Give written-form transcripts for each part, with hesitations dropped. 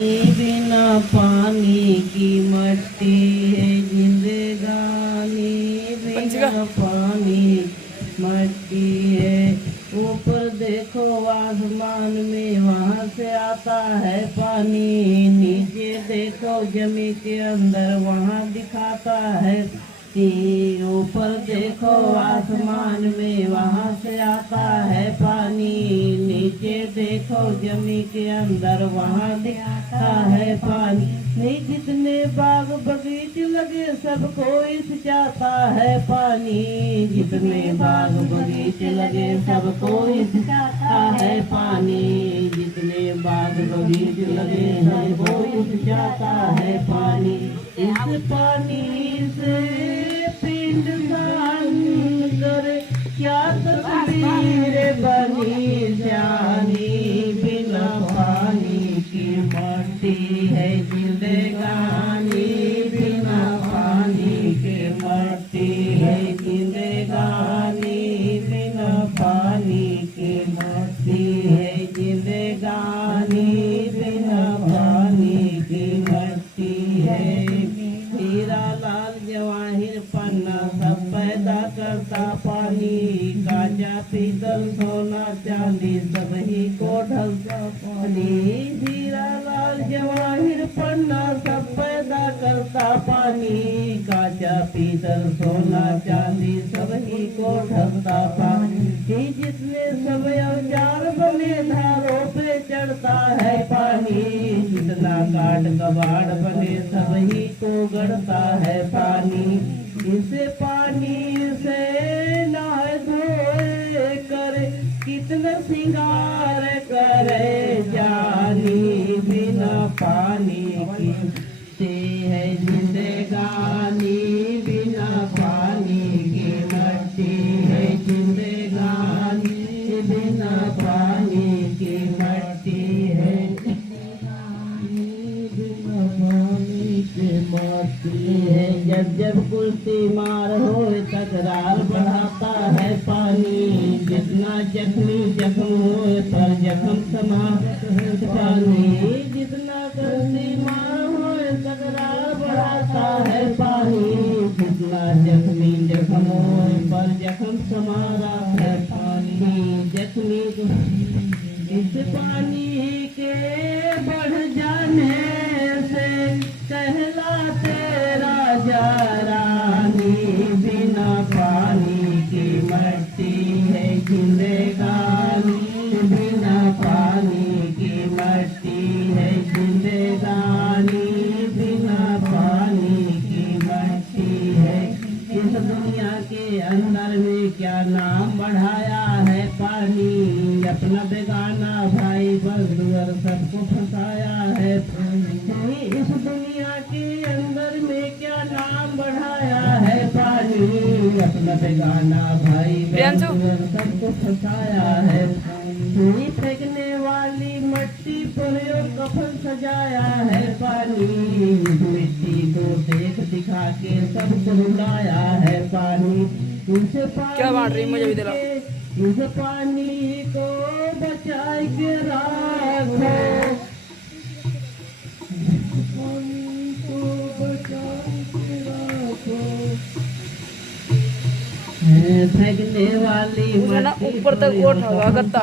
बिना पानी की मट्टी है जिंदगानी, बिना पानी मट्टी है। ऊपर देखो आसमान में वहाँ से आता है पानी, नीचे देखो जमीन के अंदर वहाँ दिखाता है। ऊपर देखो आसमान में वहाँ से आता है पानी, नीचे देखो जमीन के अंदर वहाँ दिखाता है पानी। नहीं जितने बाग बगीचे लगे सबको इस जाता है पानी, जितने बाग बगीचे लगे सबको इस जाता है पानी, जितने बाग बगीचे लगे सबको इस जाता है पानी। इस पानी से पिंड दान करे क्या तस्वीर बनी जानी, बिना पानी की मट्टी है जिंदगानी, बिना पानी की मट्टी है जिंदगानी, बिना पानी की मट्टी है जिंदगानी, बिना पानी की मट्टी है। हीरा लाल जवाहिर पन्ना सब पैदा करता पानी, कांचा पीतल सोना चांदी सब ही को ढलता पानी। हीरा लाल जवाहिर पन्ना सब पैदा करता पानी, कांचा पीतल सोना चांदी सब ही को ढलता पानी। जितने सब औजार बने धारों पे चढ़ता है पानी, जितना काट कबाड़ बने सब ही को गढ़ता है पानी। इस पानी से नहाए धोए करे कितना सिंगार करे जानी, बिना पानी की से है जिंदगानी, बिना पानी की मट्टी है जिंदगानी, बिना पानी की मट्टी है बिना पानी की मट्टी है। जब जब कुश्ती मार हो तकरार बढ़ाता है पानी, जितना जख्मी जख्म हो पर जख्म समाप्त है पानी, जितना कुश्ती मार हो तकरार बढ़ाता है पानी, जितना जख्मी जख्म हो पर जख्म समारा है पानी। जख्मी इस पानी के बढ़ जाने से कहलाते राजा रानी, बिना पानी की मट्टी है जिंदगानी, बिना पानी की मट्टी है जिंदगानी, बिना पानी की मट्टी है। इस दुनिया के अंदर में क्या नाम बढ़ाया है पानी, अपना बेगाना भाई बंधुअर सबको फंसाया है। इस दुनिया के अंदर में क्या नाम बढ़ाया है पानी, अपना बेगाना भाई बंधुअर सबको फंसाया है। फेंकने वाली मट्टी पर कफन सजाया है पानी, मिट्टी को देख दिखा के सबको रुलाया है पानी। क्या बांट रही मुझे भी दिला, इस पानी को बचा के रखो, पानी को बचा के रखो। फेंकने वाली ना ऊपर तक वो उठागा गत्ता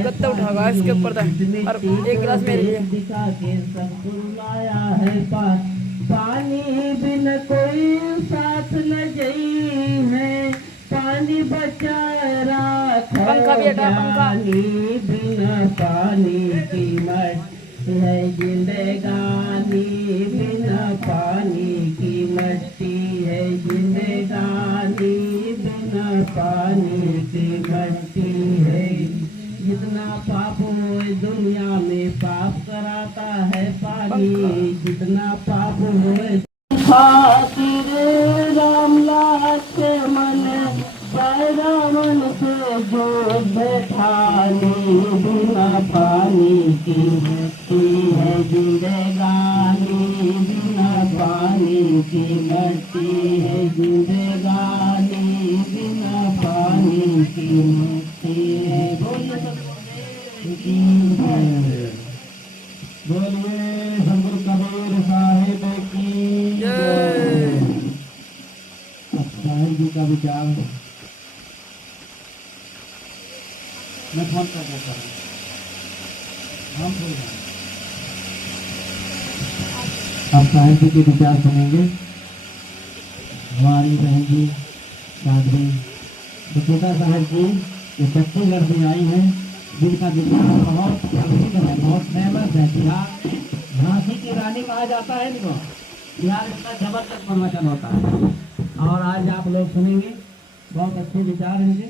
गत्ता उठागा इसके ऊपर तक, और एक गिलास मेरे लिए दिखा के सबको रुलाया है पानी। बिन कोई साथ न गई है पानी बचा रखो, पंखा भी हटा पंखा। बिना पानी की मट्टी है जिंदगानी, बिना पानी की मट्टी है जिंदगानी, बिना पानी की मट्टी है। जितना पाप हो दुनिया में पाप कराता है पानी, जितना पाप हो खातिर राम लक्ष्मण पैदा मन से जो बैठानी, बिना पानी की मट्टी है जिंदगानी, बिना पानी की मट्टी है जिंदगानी, बिना पानी की मट्टी है। बोलिए बोलिए सतगुरु कबीर साहिब की जय। साहिब जी का विचार मैं फोन कर देता हूँ। हम अब साहिब जी के विचार सुनेंगे। हमारी बहन जी साध्वी सुचिता साहब जी जो छत्तीसगढ़ से आई हैं, जिनका विचार बहुत प्रसिद्ध है, बहुत फेमस है। बिहार में झांसी की रानी कहा जाता है इनको। बिहार इसका जबरदस्त प्रवचन होता है और आज आप लोग सुनेंगे। बहुत अच्छे विचार इनके।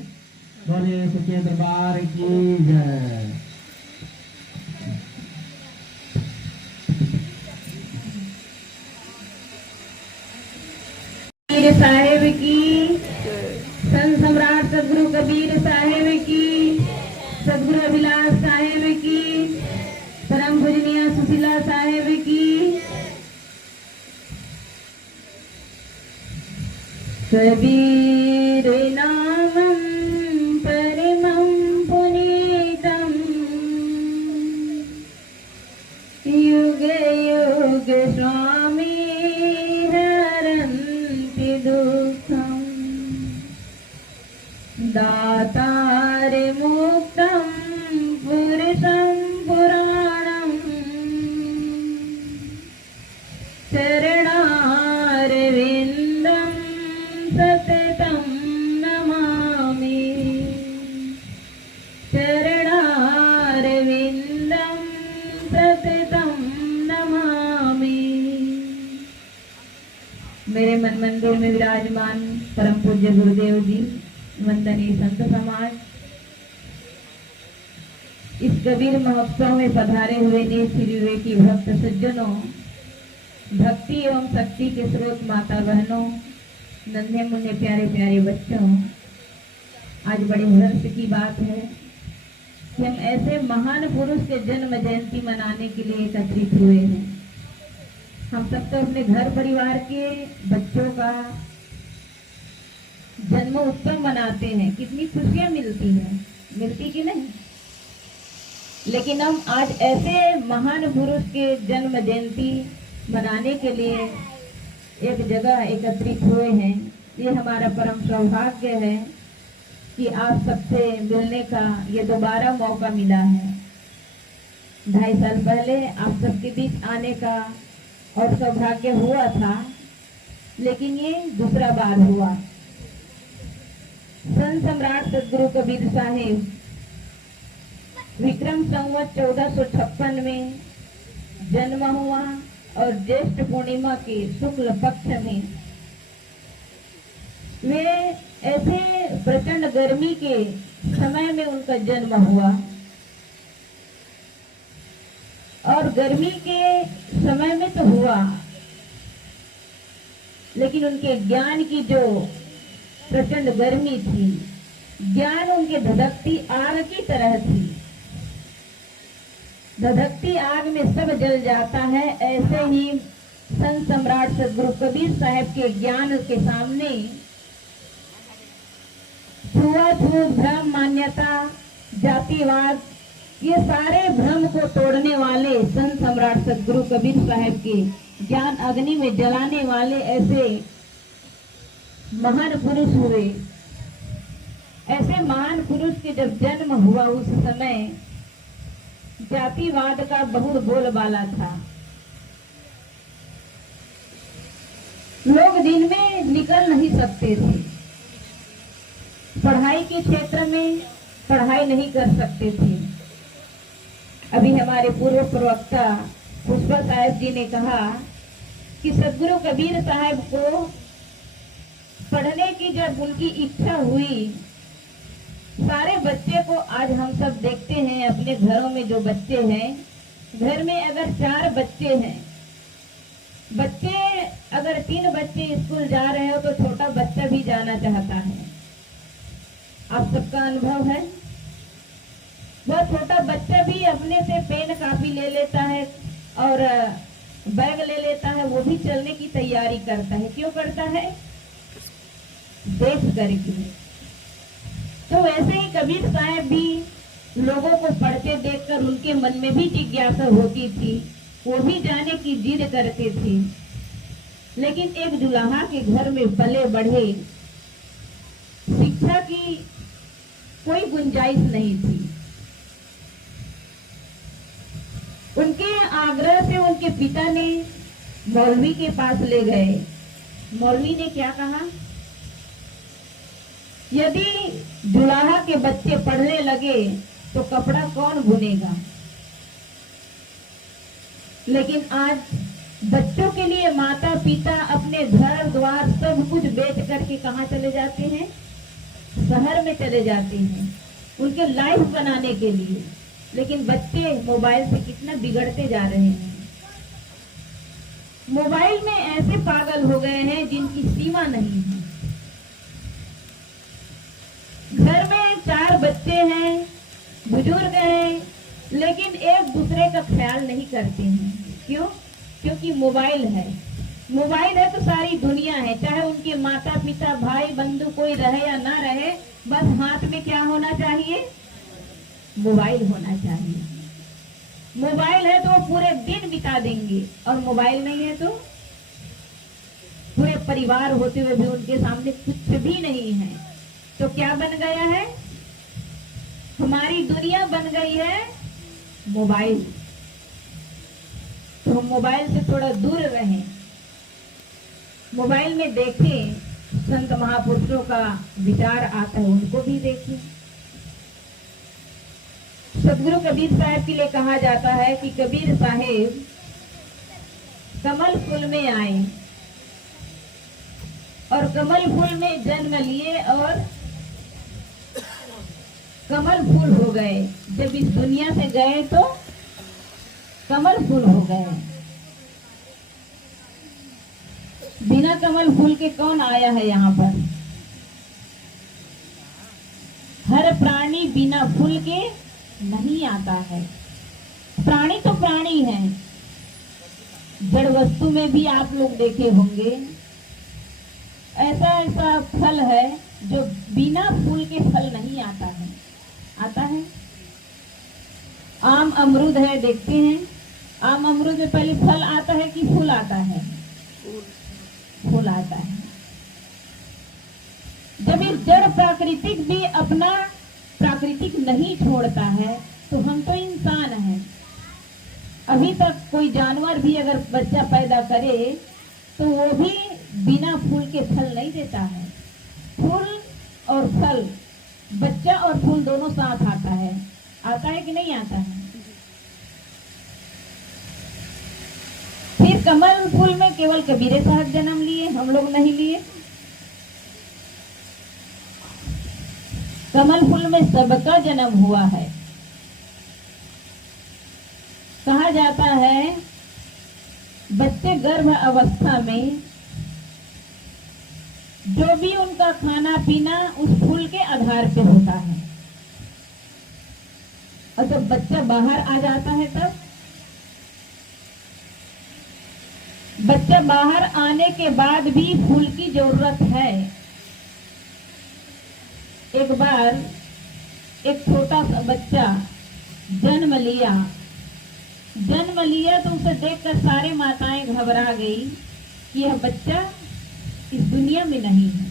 बोले सच्चे दरबार की जय। कबीर साहेब की, संत सम्राट सदगुरु कबीर साहेब की, सदगुरु अभिलाष साहेब की, परम पूजनीय सुशीला साहेब की। कबीर नामं परमं पुनीतं युगे युगे स्वामी दुःखं दातार मुक्तं पुरुषं पुराणं चरणारविन्दं सततं नमामि चरणारविन्दं सततं नमामि। मेरे मन मंदिर में विराजमान परम पूज्य गुरुदेव जी, वंदनीय संत समाज, इस कबीर महोत्सव में पधारे हुए देश विवेकी भक्त सज्जनों, भक्ति एवं शक्ति के स्रोत माता बहनों, नन्हे मुन्ने प्यारे प्यारे बच्चों, आज बड़े हर्ष की बात है कि हम ऐसे महान पुरुष के जन्म जयंती मनाने के लिए एकत्रित हुए हैं। हम सब तो अपने घर परिवार के बच्चों का जन्म उत्सव मनाते हैं, कितनी खुशियां मिलती हैं, मिलती कि नहीं। लेकिन हम आज ऐसे महान पुरुष के जन्म जयंती मनाने के लिए एक जगह एकत्रित हुए हैं। ये हमारा परम सौभाग्य है कि आप सबसे मिलने का ये दोबारा मौका मिला है। 2.5 साल पहले आप सबके बीच आने का और सौभाग्य हुआ था, लेकिन ये दूसरा बार हुआ। संत सम्राट सदगुरु कबीर साहिब विक्रम संवत 1456 में जन्म हुआ और ज्येष्ठ पूर्णिमा के शुक्ल पक्ष में वे ऐसे प्रचंड गर्मी के समय में उनका जन्म हुआ और गर्मी के समय में तो हुआ, लेकिन उनके ज्ञान की जो प्रचंड गर्मी थी, ज्ञान उनके धधकती आग की तरह थी। धधकती आग में सब जल जाता है, ऐसे ही संत सम्राट सदगुरु कबीर साहब के ज्ञान के सामने छुआछूत, भ्रम, मान्यता, जातिवाद, ये सारे भ्रम को तोड़ने वाले संत सम्राट सदगुरु कबीर साहब के ज्ञान अग्नि में जलाने वाले ऐसे महान पुरुष हुए। ऐसे महान पुरुष के जब जन्म हुआ उस समय जातिवाद का बहुत बोलबाला था। लोग दिन में निकल नहीं सकते थे, पढ़ाई के क्षेत्र में पढ़ाई नहीं कर सकते थे। अभी हमारे पूर्व प्रवक्ता पुष्पा साहब जी ने कहा कि सदगुरु कबीर साहब को पढ़ने की जब उनकी इच्छा हुई, सारे बच्चे को आज हम सब देखते हैं अपने घरों में, जो बच्चे हैं, घर में अगर 4 बच्चे हैं, बच्चे अगर 3 बच्चे स्कूल जा रहे हो तो छोटा बच्चा भी जाना चाहता है। आप सबका अनुभव है। वह छोटा बच्चा भी अपने से पेन कापी ले लेता है और बैग ले लेता है, वो भी चलने की तैयारी करता है। क्यों करता है? देश करके। तो वैसे ही कबीर साहब भी लोगों को पढ़ते देखकर उनके मन में भी जिज्ञासा होती थी वो भी जाने की जिद करते थे, लेकिन एक दुल्हा के घर में पले बढ़े, शिक्षा की कोई गुंजाइश नहीं थी। उनके आग्रह से उनके पिता ने मौलवी के पास ले गए। मौलवी ने क्या कहा, यदि दुल्हा के बच्चे पढ़ने लगे तो कपड़ा कौन बुनेगा। लेकिन आज बच्चों के लिए माता पिता अपने घर द्वार सब कुछ बेच करके कहाँ चले जाते हैं, शहर में चले जाते हैं उनके लाइफ बनाने के लिए। लेकिन बच्चे मोबाइल से कितना बिगड़ते जा रहे हैं। मोबाइल में ऐसे पागल हो गए हैं जिनकी सीमा नहीं है। घर में 4 बच्चे हैं, बुजुर्ग हैं, लेकिन एक दूसरे का ख्याल नहीं करते हैं। क्यों? क्योंकि मोबाइल है। मोबाइल है तो सारी दुनिया है, चाहे उनके माता पिता भाई बंधु कोई रहे या ना रहे, बस हाथ में क्या होना चाहिए, मोबाइल होना चाहिए। मोबाइल है तो वो पूरे दिन बिता देंगे, और मोबाइल नहीं है तो पूरे परिवार होते हुए भी उनके सामने कुछ भी नहीं है। तो क्या बन गया है, हमारी दुनिया बन गई है मोबाइल। तो हम मोबाइल से थोड़ा दूर रहें। मोबाइल में देखें, संत महापुरुषों का विचार आता है, उनको भी देखें। सदगुरु कबीर साहब के लिए कहा जाता है कि कबीर साहेब कमल फूल में आए और कमल फूल में जन्म लिए और कमल फूल हो गए। जब इस दुनिया से गए तो कमल फूल हो गए। बिना कमल फूल के कौन आया है यहाँ पर? हर प्राणी बिना फूल के नहीं आता है। प्राणी तो प्राणी है, जड़ वस्तु में भी आप लोग देखे होंगे ऐसा ऐसा फल है जो बिना फूल के फल नहीं आता है। आता है आम अमरूद है, देखते हैं आम अमरूद में पहले फल आता है कि फूल आता है? फूल आता है। जब इस जड़ प्राकृतिक भी अपना प्राकृतिक नहीं छोड़ता है तो हम तो इंसान हैं। अभी तक कोई जानवर भी अगर बच्चा पैदा करे तो वो भी बिना फूल के फल नहीं देता है। फूल और फल, बच्चा और फूल दोनों साथ आता है। आता है कि नहीं आता है? फिर कमल फूल में केवल कबीर साहब जन्म लिए, हम लोग नहीं लिए। कमल फूल में सबका जन्म हुआ है। कहा जाता है बच्चे गर्भ अवस्था में जो भी उनका खाना पीना उस फूल के आधार पे होता है, और जब बच्चा बाहर आ जाता है तब बच्चा बाहर आने के बाद भी फूल की जरूरत है। एक बार एक छोटा सा बच्चा जन्म लिया तो उसे देखकर सारे माताएं घबरा गई कि यह बच्चा इस दुनिया में नहीं है।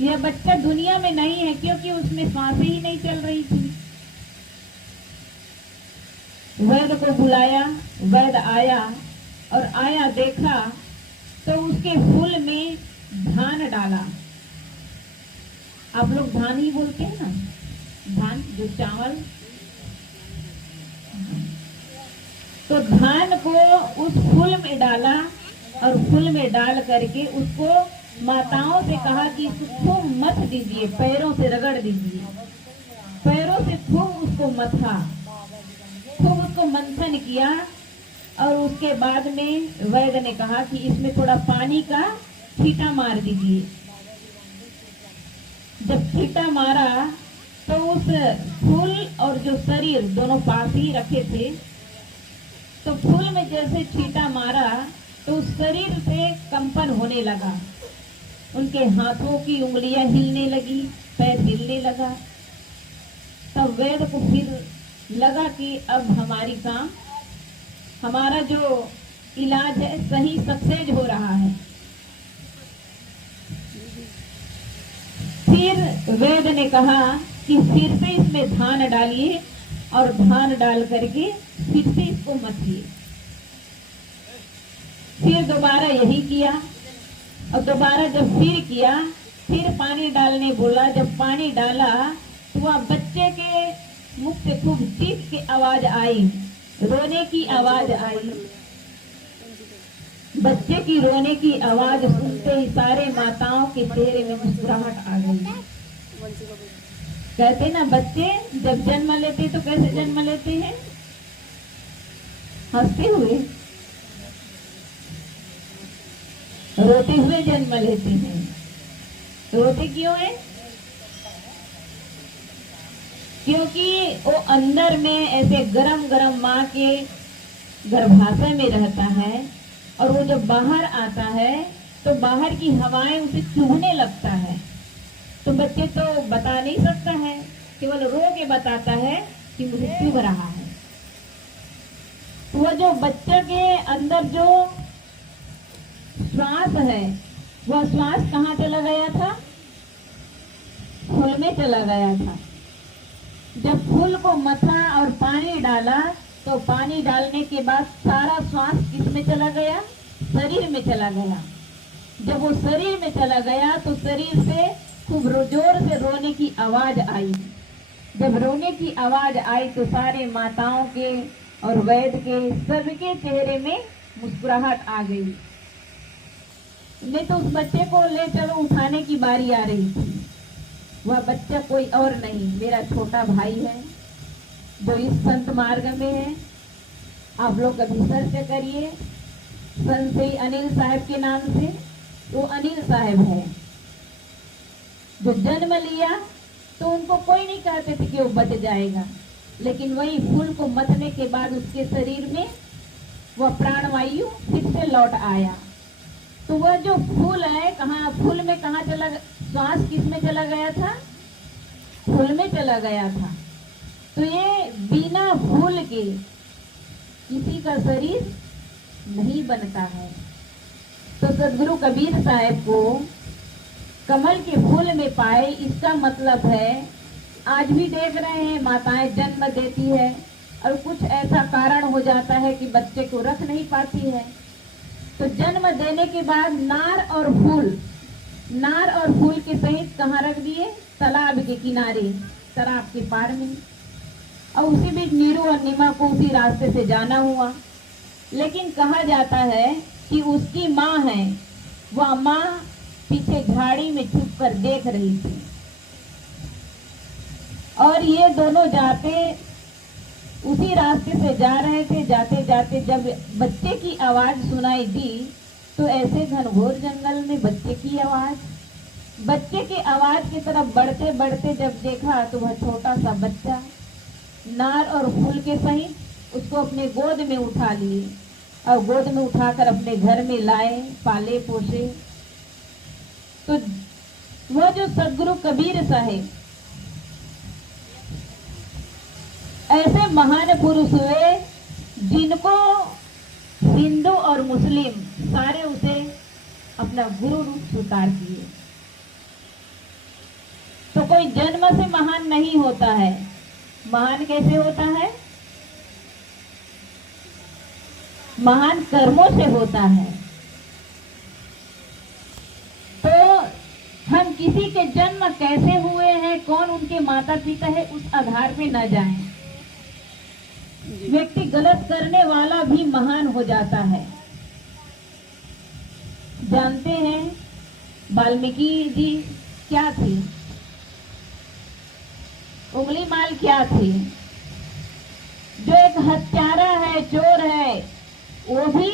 यह बच्चा दुनिया में नहीं है क्योंकि उसमें सांसें ही नहीं चल रही थी। वैद्य को बुलाया, वैद्य आया और आया देखा तो उसके फूल में धान डाला। आप लोग धान ही बोलते हैं ना, धान जो चावल, तो धान को उस फूल में डाला और फूल में डाल करके उसको माताओं से कहा कि इसको खूब मथ दीजिए, पैरों से रगड़ दीजिए। पैरों से खूब उसको मथा, खूब उसको मंथन किया और उसके बाद में वैद्य ने कहा कि इसमें थोड़ा पानी का छींटा मार दीजिए। जब छींटा मारा तो उस फूल और जो शरीर दोनों पास ही रखे थे, तो फूल में जैसे छींटा मारा तो उस शरीर से कंपन होने लगा। उनके हाथों की उंगलियां हिलने लगी, पैर हिलने लगा। तब वैद्य को फिर लगा कि अब हमारी काम हमारा जो इलाज है सही सक्सेस हो रहा है। फिर वेद ने कहा कि फिर से इसमें धान डालिए और धान डाल करके फिर से इसको मथिए। फिर दोबारा यही किया और दोबारा जब फिर किया, फिर पानी डालने बोला। जब पानी डाला तो वह बच्चे के मुख से खूब चीख की आवाज आई, रोने की आवाज आई। बच्चे की रोने की आवाज सुनते ही सारे माताओं के चेहरे में मुस्कुराहट आ गई। कहते ना बच्चे जब जन्म लेते तो कैसे जन्म लेते हैं? हंसते हुए, रोते हुए जन्म लेते हैं। रोते क्यों है? क्योंकि वो अंदर में ऐसे गरम गरम माँ के गर्भाशय में रहता है और वो जब बाहर आता है तो बाहर की हवाएं उसे चुभने लगता है। तो बच्चे तो बता नहीं सकता है, केवल रो के बताता है कि मुझे चुभ रहा है। तो वह जो बच्चे के अंदर जो श्वास है, वह श्वास कहाँ चला गया था? फूल में चला गया था। जब फूल को मथा और पानी डाला तो पानी डालने के बाद सारा श्वास किस में चला गया? शरीर में चला गया। जब वो शरीर में चला गया तो शरीर से खूब जोर से रोने की आवाज आई। जब रोने की आवाज आई तो सारे माताओं के और वैद के सबके चेहरे में मुस्कुराहट आ गई। नहीं तो उस बच्चे को ले चलो उठाने की बारी आ रही थी। वह बच्चा कोई और नहीं, मेरा छोटा भाई है जो इस संत मार्ग में है। आप लोग कभी सर्च करिए संत श्री अनिल साहब के नाम से। वो अनिल साहब है जो जन्म लिया तो उनको कोई नहीं कहते थे कि वो बच जाएगा, लेकिन वही फूल को मथने के बाद उसके शरीर में वह प्राणवायु फिर से लौट आया। तो वह जो फूल है, कहाँ फूल में कहाँ चला, श्वास किस में चला गया था? फूल में चला गया था। तो ये बिना फूल के किसी का शरीर नहीं बनता है। तो सदगुरु कबीर साहब को कमल के फूल में पाए, इसका मतलब है आज भी देख रहे हैं माताएं जन्म देती है और कुछ ऐसा कारण हो जाता है कि बच्चे को रख नहीं पाती है। तो जन्म देने के बाद नार और फूल के सहित कहाँ रख दिए? तालाब के किनारे, तालाब के पार में। और उसी बीच नीरू और नीमा को उसी रास्ते से जाना हुआ। लेकिन कहा जाता है कि उसकी माँ है, वह माँ पीछे झाड़ी में छुप कर देख रही थी और ये दोनों जाते उसी रास्ते से जा रहे थे। जाते जाते जब बच्चे की आवाज सुनाई दी तो ऐसे घनघोर जंगल में बच्चे की आवाज, बच्चे की आवाज की तरफ बढ़ते बढ़ते जब देखा तो वह छोटा सा बच्चा नार और फूल के सहित उसको अपने गोद में उठा लिए और गोद में उठाकर अपने घर में लाए, पाले पोसे। तो वह जो सदगुरु कबीर साहब ऐसे महान पुरुष हुए जिनको हिंदू और मुस्लिम सारे उसे अपना गुरु रूप स्वीकार किए। तो कोई जन्म से महान नहीं होता है। महान कैसे होता है? महान कर्मों से होता है। तो हम किसी के जन्म कैसे हुए हैं, कौन उनके माता पिता है, उस आधार पे न जाएं। व्यक्ति गलत करने वाला भी महान हो जाता है। जानते हैं वाल्मीकि जी क्या थे? उंगली माल क्या थे? जो एक हत्यारा है, चोर है, वो भी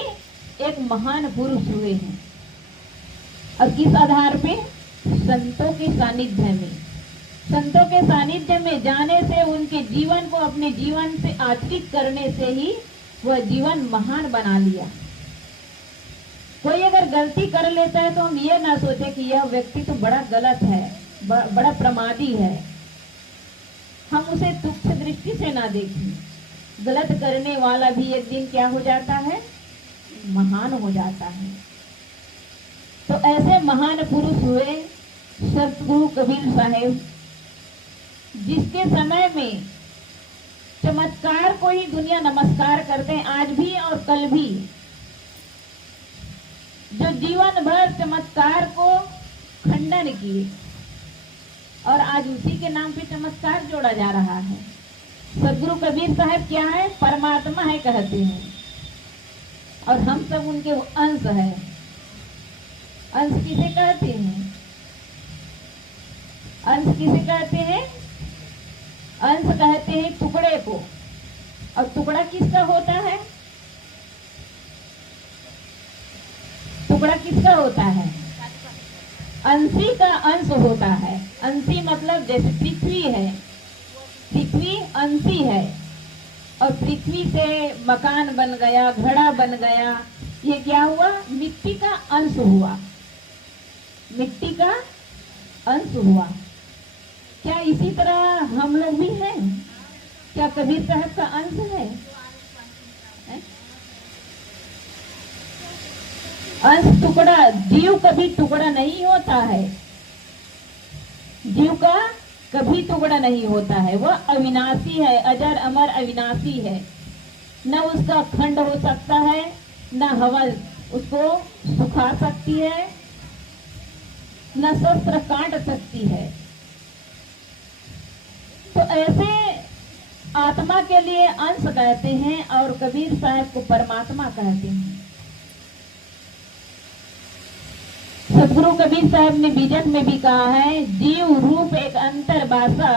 एक महान पुरुष हुए हैं। और किस आधार पे? संतों के सानिध्य में। संतों के सानिध्य में जाने से, उनके जीवन को अपने जीवन से आचरित करने से ही वह जीवन महान बना लिया। कोई अगर गलती कर लेता है तो हम ये ना सोचे कि यह व्यक्ति तो बड़ा गलत है, बड़ा प्रमादी है। हम उसे तुच्छ दृष्टि से ना देखें। गलत करने वाला भी एक दिन क्या हो जाता है, महान हो जाता है। तो ऐसे महान पुरुष हुए सतगुरु कबीर साहेब, जिसके समय में चमत्कार को ही दुनिया नमस्कार करते हैं, आज भी और कल भी। जो जीवन भर चमत्कार को खंडन किए और आज उसी के नाम पे चमत्कार जोड़ा जा रहा है। सतगुरु कबीर साहब क्या है, परमात्मा है कहते हैं, और हम सब उनके अंश है। अंश किसे कहते हैं, अंश किसे कहते हैं, अंश कहते हैं टुकड़े को। और टुकड़ा किसका होता है, टुकड़ा किसका होता है, अंशी का अंश होता है। अंशी मतलब जैसे पृथ्वी है, पृथ्वी अंशी है, और पृथ्वी से मकान बन गया, घड़ा बन गया, ये क्या हुआ, मिट्टी का अंश हुआ, मिट्टी का अंश हुआ। क्या इसी तरह हम लोग भी हैं, क्या कबीर साहब का अंश है? अंश टुकड़ा, जीव कभी टुकड़ा नहीं होता है, जीव का कभी टुकड़ा नहीं होता है। वह अविनाशी है, अजर अमर अविनाशी है। न उसका खंड हो सकता है, न हवा उसको सुखा सकती है, न शस्त्र काट सकती है। तो ऐसे आत्मा के लिए अंश कहते हैं और कबीर साहब को परमात्मा कहते हैं। सतगुरु कबीर साहब ने बीजक में भी कहा है, जीव रूप एक अंतर बासा,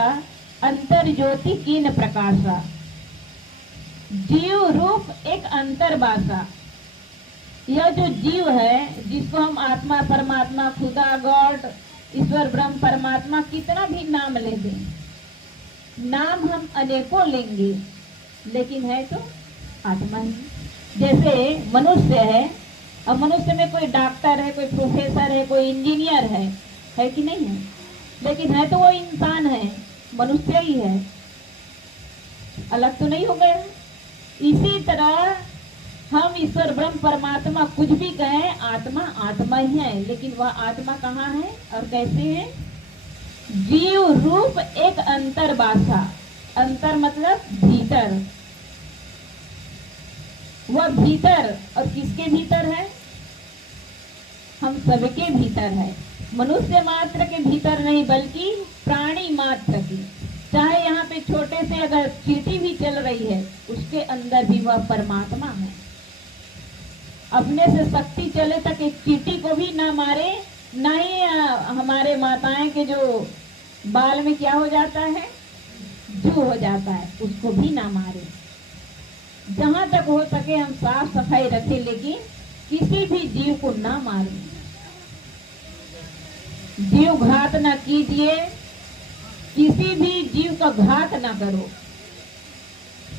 अंतर ज्योति कीन प्रकाशा। जीव रूप एक अंतर बासा, यह जो जीव है, जिसको हम आत्मा, परमात्मा, खुदा, गॉड, ईश्वर, ब्रह्म, परमात्मा, कितना भी नाम ले दें, नाम हम अनेकों लेंगे, लेकिन है तो आत्मा ही। जैसे मनुष्य है, और मनुष्य में कोई डॉक्टर है, कोई प्रोफेसर है, कोई इंजीनियर है कि नहीं है, लेकिन है तो वो इंसान है, मनुष्य ही है, अलग तो नहीं हो गया। इसी तरह हम ईश्वर, ब्रह्म, परमात्मा कुछ भी कहें, आत्मा आत्मा ही है, लेकिन वह आत्मा कहाँ है और कैसे है? जीव रूप एक अंतर बासा, अंतर मतलब भीतर, वह भीतर, और किसके भीतर है? हम सबके भीतर है। मनुष्य मात्र के भीतर नहीं, बल्कि प्राणी मात्र की। चाहे यहाँ पे छोटे से अगर चींटी भी चल रही है, उसके अंदर भी वह परमात्मा है। अपने से शक्ति चले तक एक चींटी को भी ना मारे, ना ही हमारे माताएं के जो बाल में क्या हो जाता है, जू हो जाता है, उसको भी ना मारे। जहां तक हो सके हम साफ सफाई रखें, लेकिन किसी भी जीव को ना मारे, जीव घात ना कीजिए, किसी भी जीव का घात ना करो।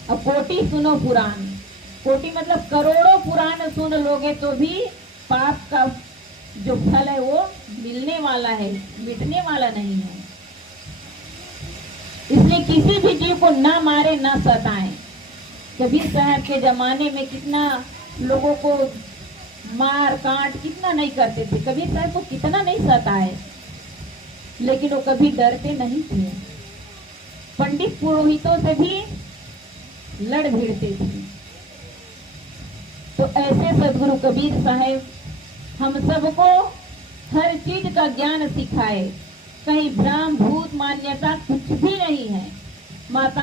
अब कोटि सुनो पुराण, कोटि मतलब करोड़ों पुराण सुन लोगे तो भी पाप का जो फल है वो मिलने वाला है, मिटने वाला नहीं है। इसलिए किसी भी जीव को ना मारे, ना सताएं। कबीर साहब के जमाने में कितना लोगों को मार काट कितना नहीं करते थे, कबीर साहब को कितना नहीं सताए, लेकिन वो कभी डरते नहीं थे। पंडित पुरोहितों से भी लड़ भिड़ते थे। तो ऐसे सदगुरु कबीर साहब हम सबको हर चीज का ज्ञान सिखाए, कहीं भ्रम भूत मान्यता कुछ भी नहीं है। माता